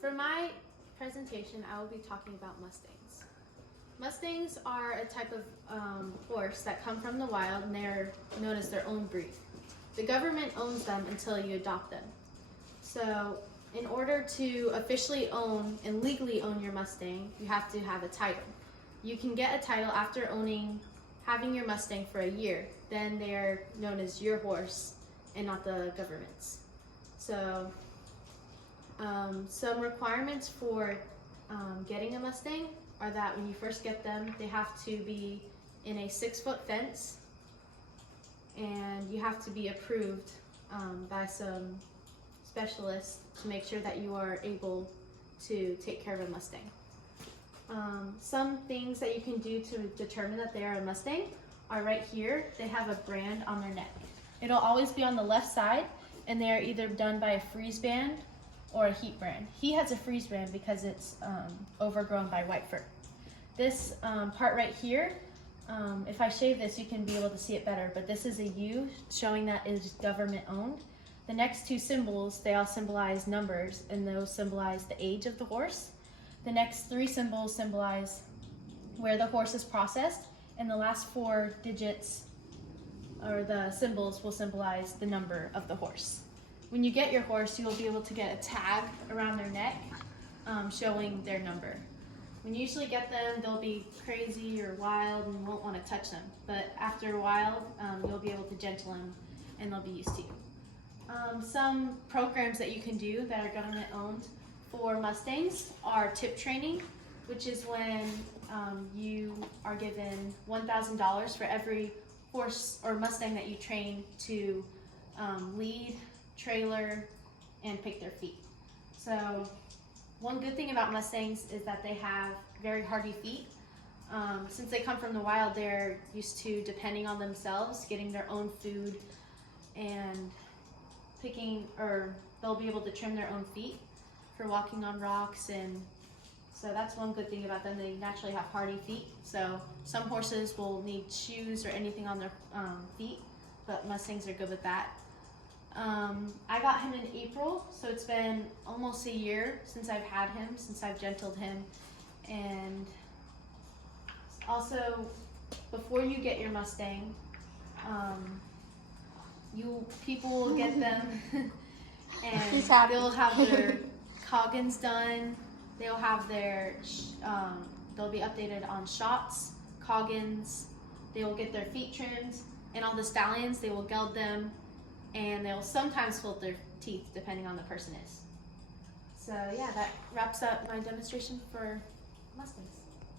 For my presentation, I will be talking about Mustangs. Mustangs are a type of horse that come from the wild, and they're known as their own breed. The government owns them until you adopt them. So in order to officially own and legally own your Mustang, you have to have a title. You can get a title after having your Mustang for a year. Then they're known as your horse and not the government's. So some requirements for getting a Mustang are that when you first get them, they have to be in a 6-foot fence, and you have to be approved by some specialists to make sure that you are able to take care of a Mustang. Some things that you can do to determine that they are a Mustang are right here. They have a brand on their neck. It'll always be on the left side, and they are either done by a freeze band or a heat brand. He has a freeze brand because it's overgrown by white fur. This part right here, if I shave this, you can be able to see it better, but this is a U showing that it is government owned. The next two symbols, they all symbolize numbers, and those symbolize the age of the horse. The next 3 symbols symbolize where the horse is processed, and the last 4 digits, or the symbols, will symbolize the number of the horse. When you get your horse, you will be able to get a tag around their neck showing their number. When you usually get them, they'll be crazy or wild and won't want to touch them. But after a while, you'll be able to gentle them and they'll be used to you. Some programs that you can do that are government owned for Mustangs are tip training, which is when you are given $1,000 for every horse or Mustang that you train to lead, trailer, and pick their feet. So one good thing about Mustangs is that they have very hardy feet. Since they come from the wild, they're used to depending on themselves, getting their own food, and they'll be able to trim their own feet for walking on rocks, and so that's one good thing about them. They naturally have hardy feet. So some horses will need shoes or anything on their feet, but Mustangs are good with that. I got him in April, so it's been almost a year since I've had him, since I've gentled him. And also, before you get your Mustang, people will get them and they'll have their coggins done. They'll have they'll be updated on shots, coggins. They will get their feet trimmed, and all the stallions, they will geld them, and they'll sometimes filter their teeth depending on the person is. So yeah, that wraps up my demonstration for Mustangs.